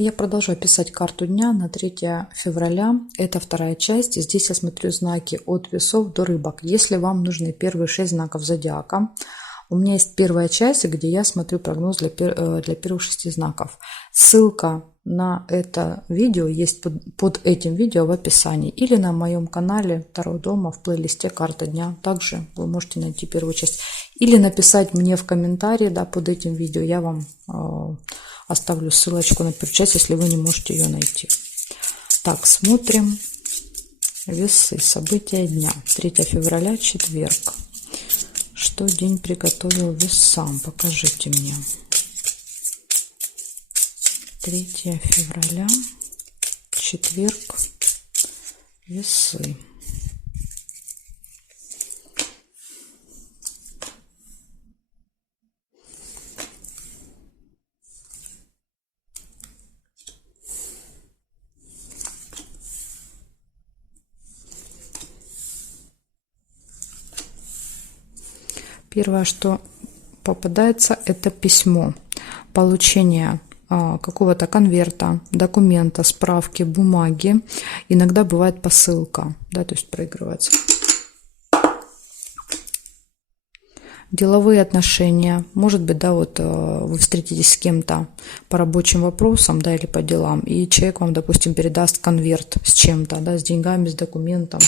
Я продолжаю писать карту дня на 3 февраля. Это вторая часть. И здесь я смотрю знаки от весов до рыбок. Если вам нужны первые 6 знаков зодиака, у меня есть первая часть, где я смотрю прогноз для первых 6 знаков. Ссылка на это видео есть под этим видео в описании. Или на моем канале Таро Дома в плейлисте «Карта дня». Также вы можете найти первую часть. Или написать мне в комментарии, да, под этим видео. Я вам оставлю ссылочку на первую часть, если вы не можете ее найти. Так, смотрим весы. События дня. 3 февраля, четверг. Что день приготовил весам? Покажите мне. 3 февраля, четверг, весы. Первое, что попадается, это письмо. Получение какого-то конверта, документа, справки, бумаги. Иногда бывает посылка, да, то есть проигрывается. Деловые отношения. Может быть, да, вот вы встретитесь с кем-то по рабочим вопросам, да, или по делам, и человек вам, допустим, передаст конверт с чем-то, да, с деньгами, с документом.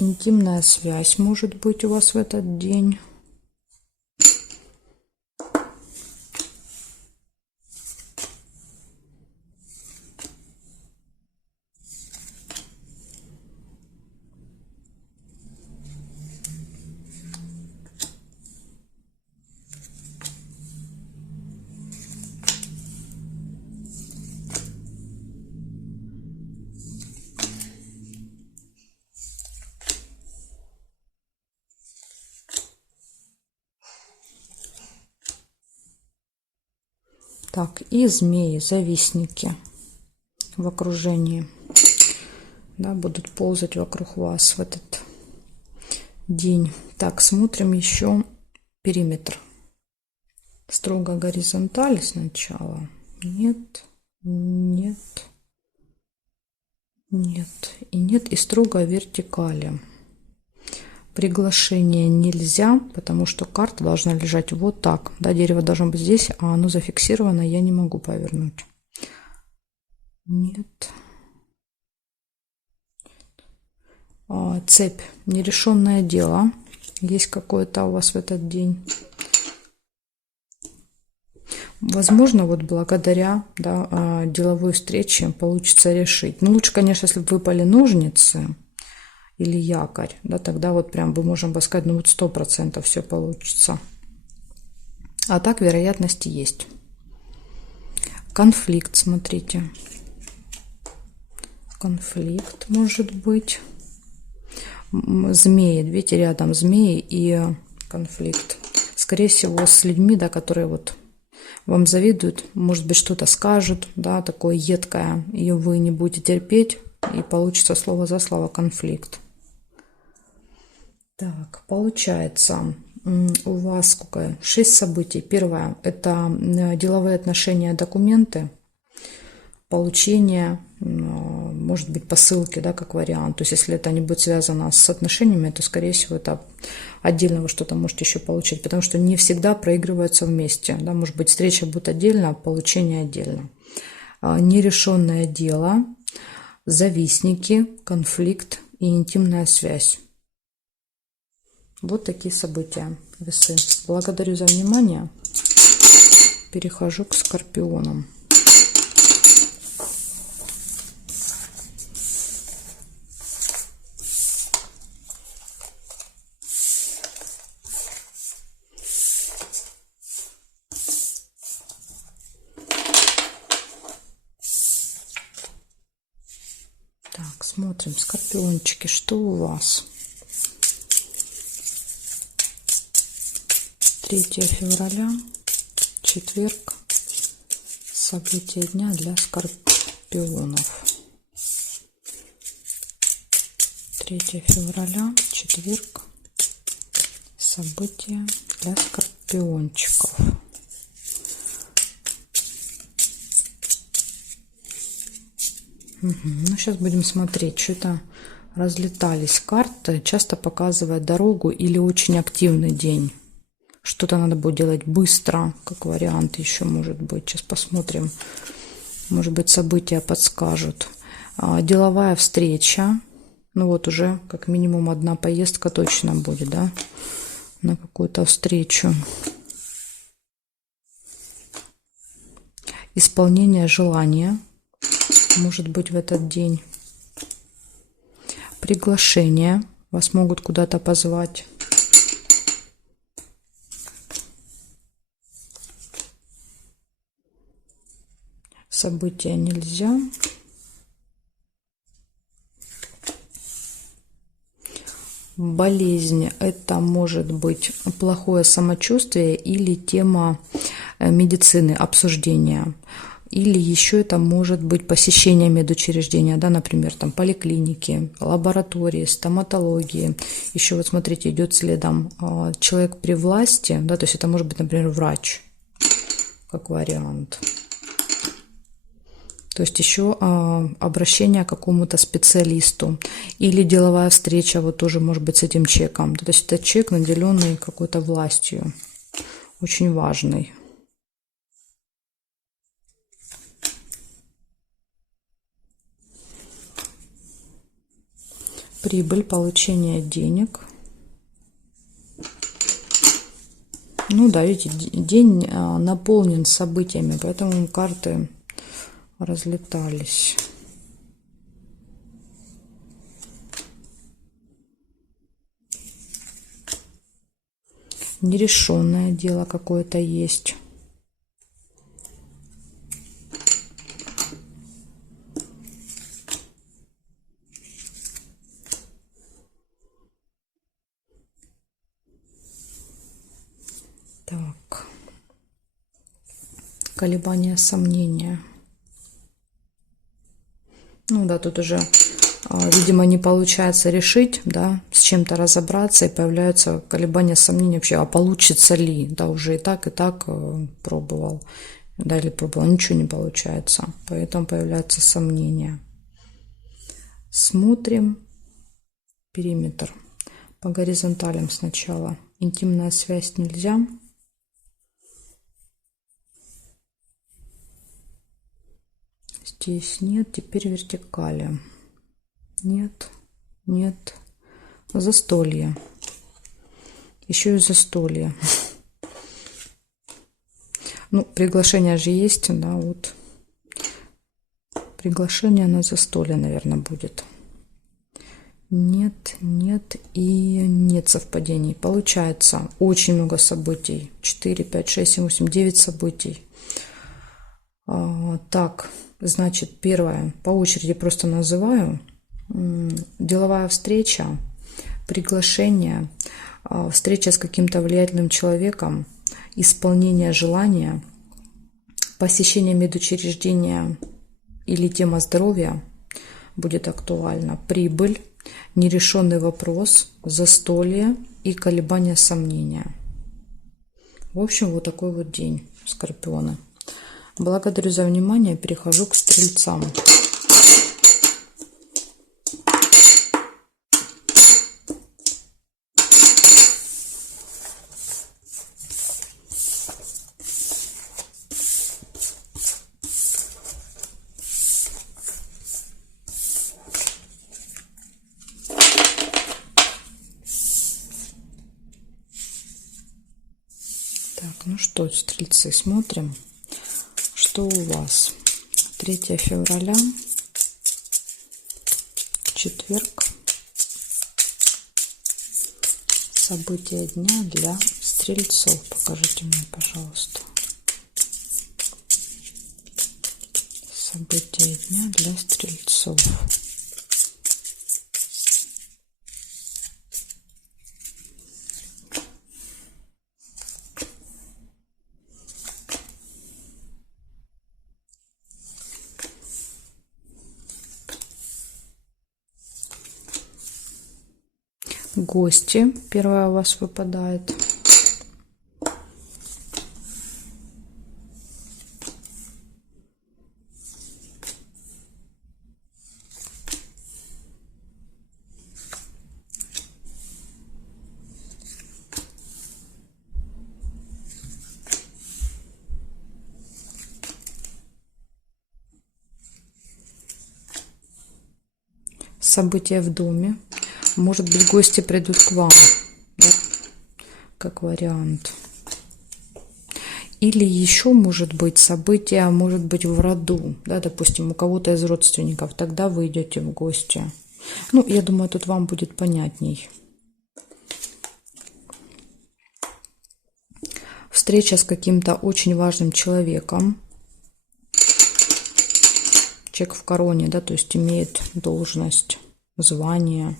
Интимная связь может быть у вас в этот день. Так, и змеи, завистники в окружении, да, будут ползать вокруг вас в этот день. Так, смотрим еще периметр. Строго горизонталь сначала. Нет, нет, нет и нет. И строго вертикали. Приглашение нельзя, потому что карта должна лежать вот так. Да, дерево должно быть здесь, а оно зафиксировано, я не могу повернуть. Нет. Цепь. Нерешенное дело. Есть какое-то у вас в этот день. Возможно, вот благодаря, да, деловой встрече получится решить. Ну, лучше, конечно, если бы выпали ножницы или якорь, да, тогда вот прям мы можем бы сказать, ну вот 100% все получится. А так вероятности есть. Конфликт, смотрите. Конфликт может быть. Змеи, видите, рядом змеи и конфликт. Скорее всего, с людьми, да, которые вот вам завидуют, может быть, что-то скажут, да, такое едкое, и вы не будете терпеть, и получится слово за слово конфликт. Так, получается, у вас сколько? 6 событий. Первое – это деловые отношения, документы, получение, может быть, посылки, да, как вариант. То есть, если это не будет связано с отношениями, то, скорее всего, это отдельно вы что-то можете еще получить, потому что не всегда проигрываются вместе. Да, может быть, встреча будет отдельно, а получение отдельно. Нерешенное дело, завистники, конфликт и интимная связь. Вот такие события, весы. Благодарю за внимание. Перехожу к скорпионам. Так, смотрим, скорпиончики, что у вас? 3 февраля, четверг, события дня для скорпионов. 3 февраля, четверг. События для скорпиончиков. Ну, сейчас будем смотреть. Что-то разлетались карты. Часто показывает дорогу или очень активный день. Что-то надо будет делать быстро, как вариант еще может быть. Сейчас посмотрим. Может быть, события подскажут. Деловая встреча. Ну вот уже как минимум одна поездка точно будет, да? На какую-то встречу. Исполнение желания. Может быть, в этот день. Приглашение. Вас могут куда-то позвать. События нельзя. Болезнь. Это может быть плохое самочувствие или тема медицины, обсуждения. Или еще это может быть посещение медучреждения, да, например, там поликлиники, лаборатории, стоматологии. Еще вот смотрите, идет следом человек при власти, да, то есть это может быть, например, врач, как вариант. То есть еще обращение к какому-то специалисту или деловая встреча, вот тоже может быть с этим человеком. То есть это человек, наделенный какой-то властью, очень важный. Прибыль, получение денег. Ну да, видите, день наполнен событиями, поэтому карты разлетались. Нерешенное дело какое-то есть. Так. Колебания, сомнения. Ну да, тут уже, видимо, не получается решить, да, с чем-то разобраться, и появляются колебания, сомнения вообще, а получится ли, да, уже и так пробовал, да, или пробовал, ничего не получается, поэтому появляются сомнения. Смотрим периметр по горизонталям сначала. Интимная связь нельзя. Здесь нет, теперь вертикали. Нет, нет. Застолье. Еще и застолье. Ну, приглашение же есть, да, вот. Приглашение на застолье, наверное, будет. Нет, нет и нет совпадений. Получается очень много событий. 4, 5, 6, 7, 8, 9 событий. Так, значит, первое. По очереди просто называю. Деловая встреча, приглашение, встреча с каким-то влиятельным человеком, исполнение желания, посещение медучреждения или тема здоровья будет актуальна, прибыль, нерешенный вопрос, застолье и колебания, сомнения. В общем, вот такой вот день, скорпионы. Благодарю за внимание, перехожу к стрельцам. Так, ну что, стрельцы, смотрим, что у вас. 3 февраля, четверг. События дня для стрельцов. Покажите мне, пожалуйста. События дня для стрельцов. Гости. Первая у вас выпадает. События в доме. Может быть, гости придут к вам, да, как вариант. Или еще может быть событие, может быть, в роду, да, допустим, у кого-то из родственников. Тогда вы идете в гости. Ну, я думаю, тут вам будет понятней. Встреча с каким-то очень важным человеком. Человек в короне, да, то есть имеет должность, звание.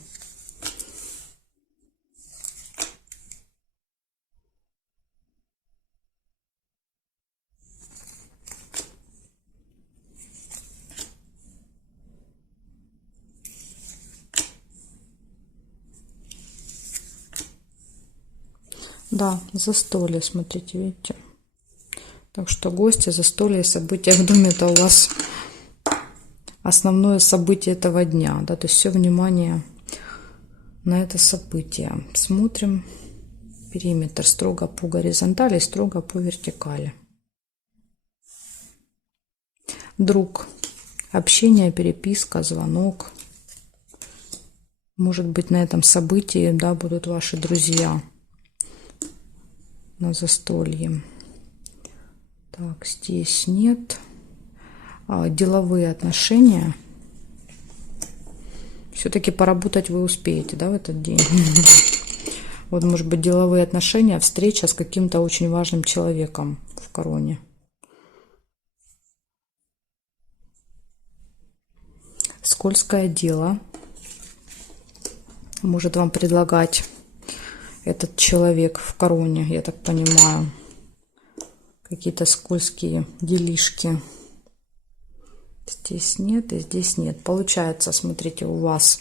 Да, застолье, смотрите, видите. Так что гости, застолье, события в доме — это у вас основное событие этого дня, да, то есть все внимание на это событие. Смотрим периметр строго по горизонтали, строго по вертикали. Друг, общение, переписка, звонок. Может быть, на этом событии, да, будут ваши друзья на застолье. Так, здесь нет. Деловые отношения. Все-таки поработать вы успеете, да, в этот день. Вот, может быть, деловые отношения, встреча с каким-то очень важным человеком в короне. Скользкое дело. Может вам предлагать этот человек в короне, я так понимаю. Какие-то скользкие делишки. Здесь нет и здесь нет. Получается, смотрите, у вас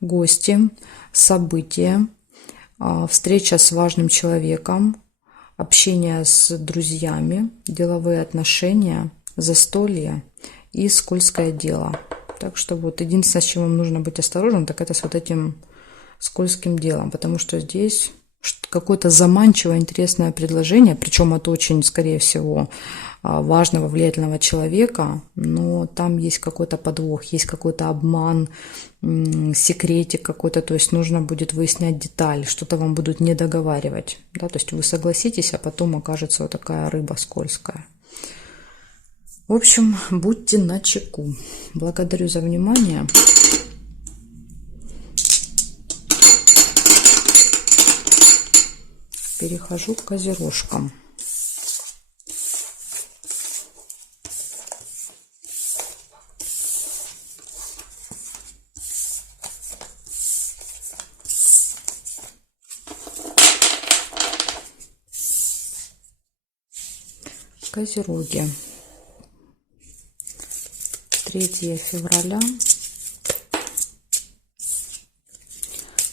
гости, события, встреча с важным человеком, общение с друзьями, деловые отношения, застолье и скользкое дело. Так что вот единственное, с чем вам нужно быть осторожным, так это с вот этим скользким делом, потому что здесь какое-то заманчивое, интересное предложение, причем от очень, скорее всего, важного, влиятельного человека, но там есть какой-то подвох, есть какой-то обман, секретик какой-то, то есть нужно будет выяснять детали, что-то вам будут не договаривать, да, то есть вы согласитесь, а потом окажется вот такая рыба скользкая. В общем, будьте начеку. Благодарю за внимание. Перехожу к козерожкам. Козероги. 3 февраля.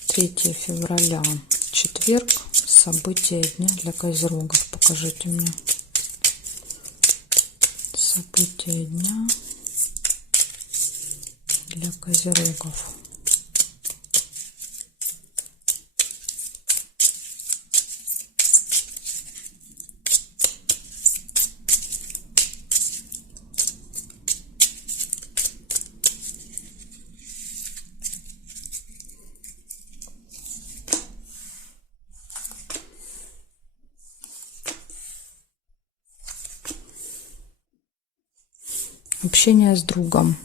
3 февраля. Четверг. События дня для козерогов. Покажите мне. События дня для козерогов. Общение с другом.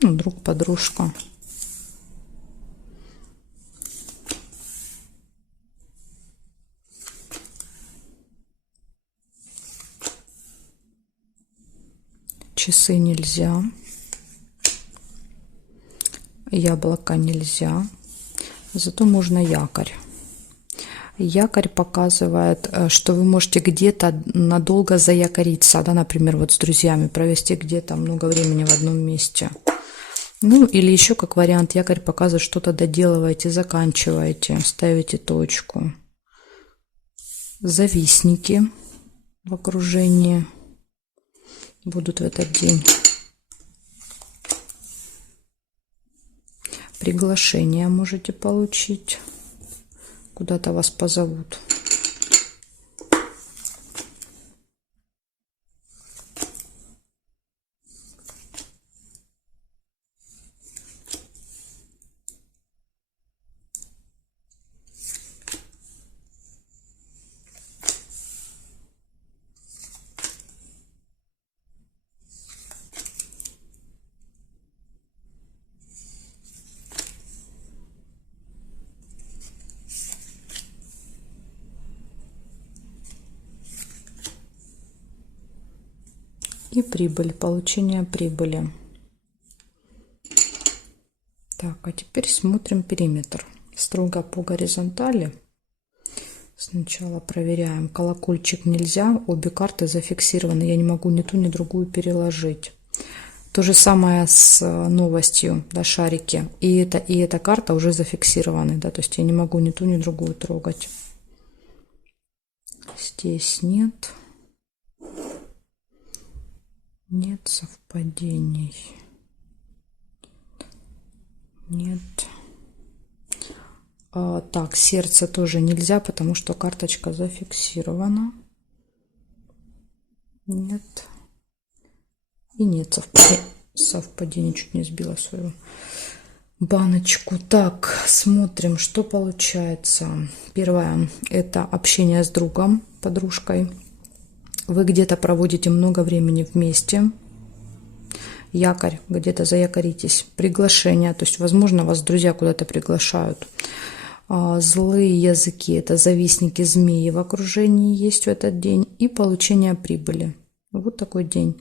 Ну, друг, подружка. Часы нельзя. Яблоко нельзя. Зато можно якорь. Якорь показывает, что вы можете где-то надолго заякориться, да, например, вот с друзьями провести где-то много времени в одном месте. Ну, или еще как вариант, якорь показывает, что-то доделываете, заканчиваете, ставите точку. Завистники в окружении будут в этот день. Приглашение можете получить. Куда-то вас позовут. И прибыль, получение прибыли. Так, а теперь смотрим периметр. Строго по горизонтали. Сначала проверяем. Колокольчик нельзя, обе карты зафиксированы. Я не могу ни ту, ни другую переложить. То же самое с новостью, да, шарики. И эта карта уже зафиксированы, да, то есть я не могу ни ту, ни другую трогать. Здесь нет. Нет совпадений. Нет. Так, сердце тоже нельзя, потому что карточка зафиксирована. Нет. И нет совпадений. Чуть не сбила свою баночку. Так, смотрим, что получается. Первое – это общение с другом, подружкой. Вы где-то проводите много времени вместе. Якорь, где-то заякоритесь. Приглашение, то есть, возможно, вас друзья куда-то приглашают. Злые языки – это завистники, змеи в окружении есть в этот день. И получение прибыли. Вот такой день.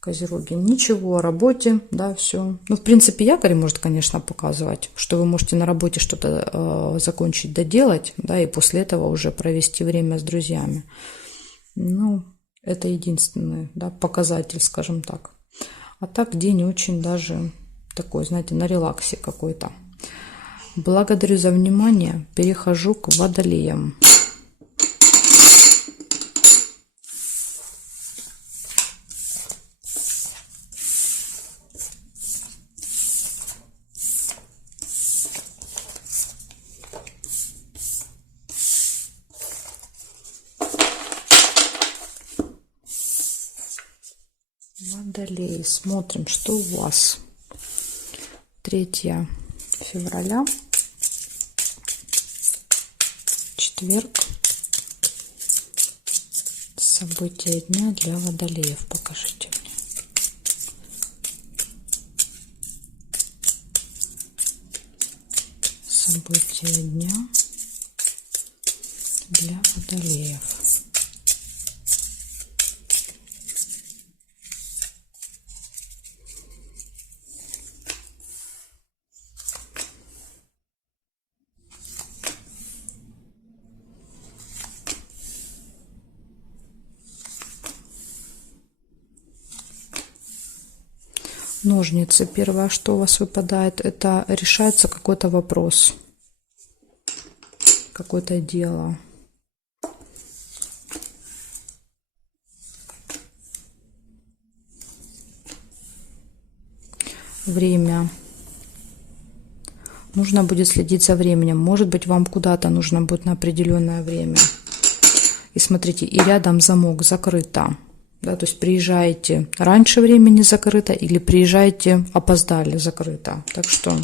Козероги. Ничего о работе, да, все. Ну, в принципе, якорь может, конечно, показывать, что вы можете на работе что-то закончить, доделать, да, и после этого уже провести время с друзьями. Ну, это единственный, да, показатель, скажем так. А так день очень даже такой, знаете, на релаксе какой-то. Благодарю за внимание. Перехожу к водолеям. Водолеи. Смотрим, что у вас. 3 февраля. Четверг. События дня для водолеев. Покажите мне. События дня для водолеев. Ножницы. Первое, что у вас выпадает, это решается какой-то вопрос, какое-то дело. Время. Нужно будет следить за временем. Может быть, вам куда-то нужно будет на определенное время. И смотрите, и рядом замок закрыто. Да, то есть приезжаете раньше времени закрыто или приезжаете опоздали закрыто. Так что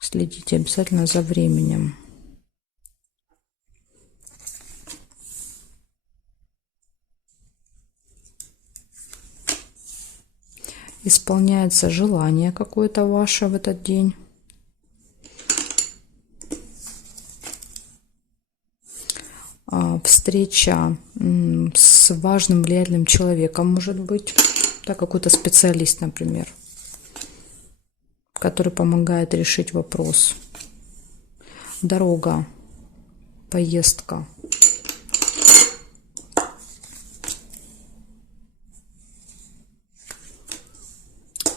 следите обязательно за временем. Исполняется желание какое-то ваше в этот день. Встреча с важным влиятельным человеком может быть, да, какой-то специалист, например, который помогает решить вопрос. Дорога, поездка.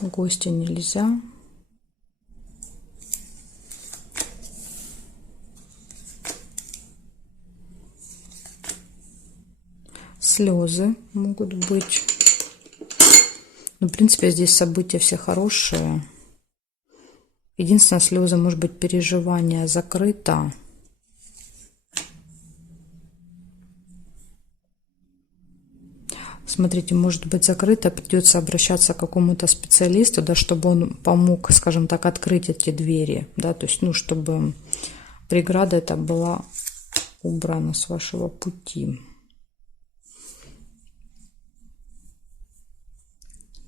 Гости нельзя. Слезы могут быть. Но, в принципе, здесь события все хорошие. Единственное, слезы, может быть, переживание закрыто. Смотрите, может быть закрыто, придется обращаться к какому-то специалисту, да, чтобы он помог, скажем так, открыть эти двери, да, то есть, ну, чтобы преграда эта была убрана с вашего пути.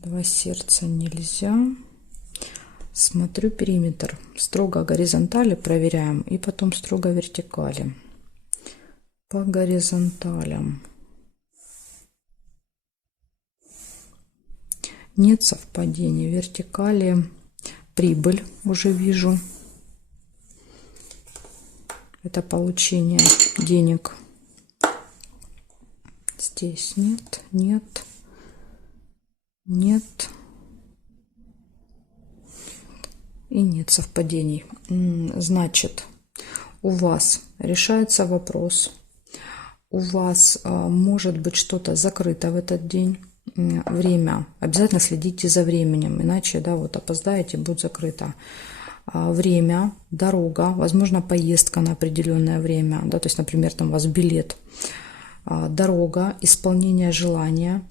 Два сердца нельзя. Смотрю периметр. Строго горизонтали проверяем и потом строго вертикали. По горизонталям. Нет совпадений. Вертикали. Прибыль уже вижу. Это получение денег. Здесь нет, нет, нет. И нет совпадений. Значит, у вас решается вопрос. У вас может быть что-то закрыто в этот день. Время. Обязательно следите за временем, иначе, да, вот опоздаете, будет закрыто. Время, дорога, возможно, поездка на определенное время, да, то есть, например, там у вас билет. Дорога, исполнение желания,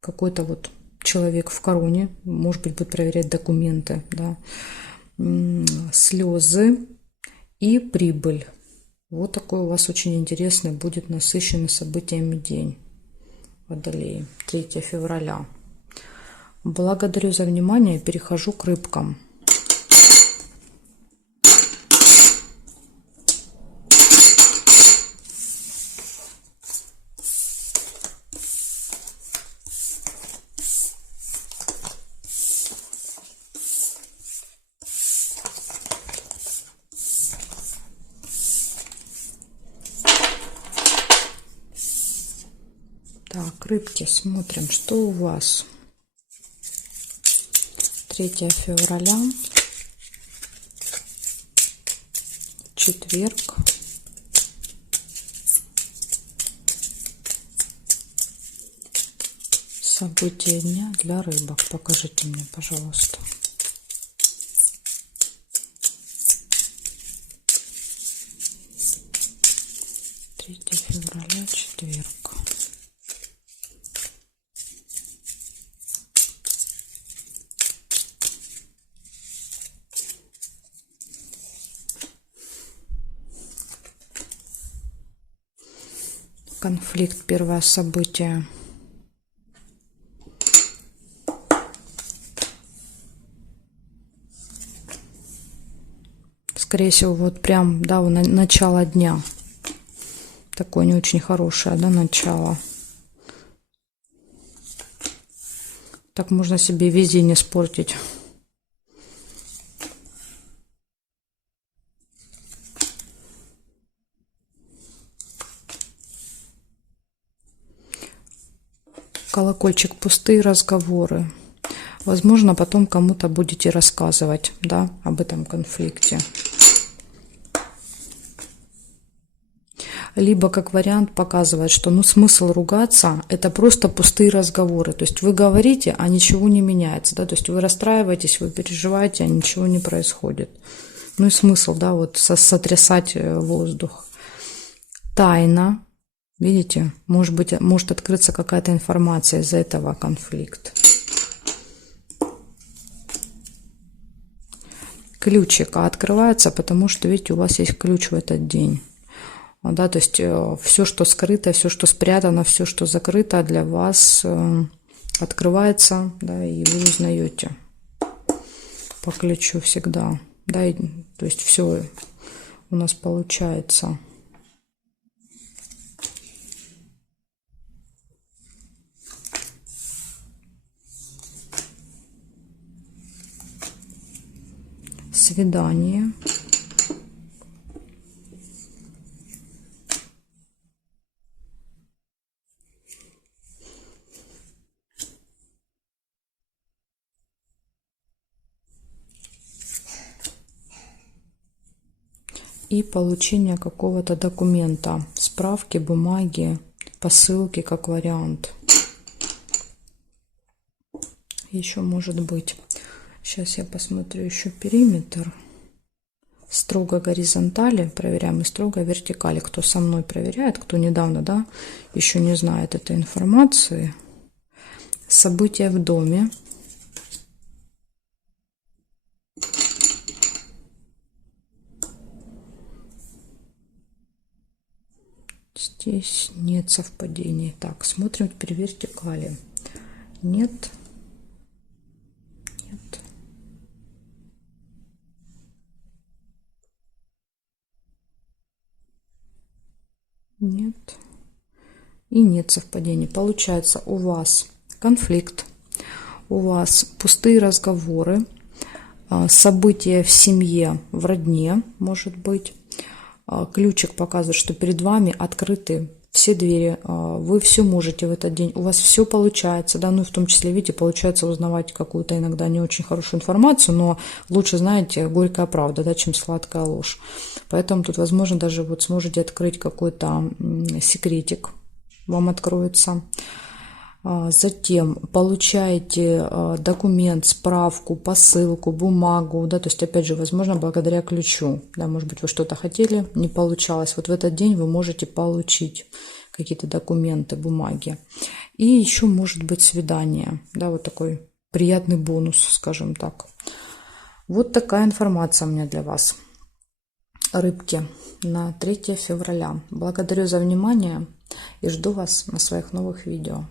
какой-то вот человек в короне, может быть, будет проверять документы, да, слезы и прибыль. Вот такой у вас очень интересный будет насыщенный событиями день. Водолеи, 3 февраля. Благодарю за внимание. Перехожу к рыбкам. Так, рыбки, смотрим, что у вас. 3 февраля, четверг. События дня для рыбок. Покажите мне, пожалуйста. Третье февраля, четверг. Конфликт, первое событие. Скорее всего, вот прям, да, начало дня. Такое не очень хорошее, да, начало. Так можно себе весь день испортить. Колокольчик, пустые разговоры. Возможно, потом кому-то будете рассказывать, да, об этом конфликте. Либо как вариант показывает, что ну смысл ругаться, это просто пустые разговоры. То есть вы говорите, а ничего не меняется, да, то есть вы расстраиваетесь, вы переживаете, а ничего не происходит. Ну и смысл, да, вот сотрясать воздух. Тайна. Видите, может быть, может открыться какая-то информация из-за этого конфликта. Ключик открывается, потому что, видите, у вас есть ключ в этот день. Да, то есть все, что скрыто, все, что спрятано, все, что закрыто для вас открывается, да, и вы узнаете по ключу всегда. Да, и, то есть все у нас получается. Свидание. и получение какого-то документа, справки, бумаги, посылки как вариант. Еще может быть. Сейчас я посмотрю еще периметр. Строго горизонтали проверяем и строго вертикали. Кто со мной проверяет, кто недавно, да, еще не знает этой информации. События в доме. Здесь нет совпадений. Так, смотрим теперь вертикали. Нет. Нет. Нет. И нет совпадений. Получается, у вас конфликт, у вас пустые разговоры, события в семье, в родне, может быть. Ключик показывает, что перед вами открыты все двери, вы все можете в этот день, у вас все получается, да, ну и в том числе, видите, получается узнавать какую-то иногда не очень хорошую информацию, но лучше, знаете, горькая правда, да, чем сладкая ложь. Поэтому тут, возможно, даже вот сможете открыть какой-то секретик, вам откроется. Затем получаете документ, справку, посылку, бумагу, да, то есть, опять же, возможно, благодаря ключу, да, может быть, вы что-то хотели, не получалось. Вот в этот день вы можете получить какие-то документы, бумаги. И еще может быть свидание, да, вот такой приятный бонус, скажем так. Вот такая информация у меня для вас, рыбки, на 3 февраля. Благодарю за внимание и жду вас на своих новых видео.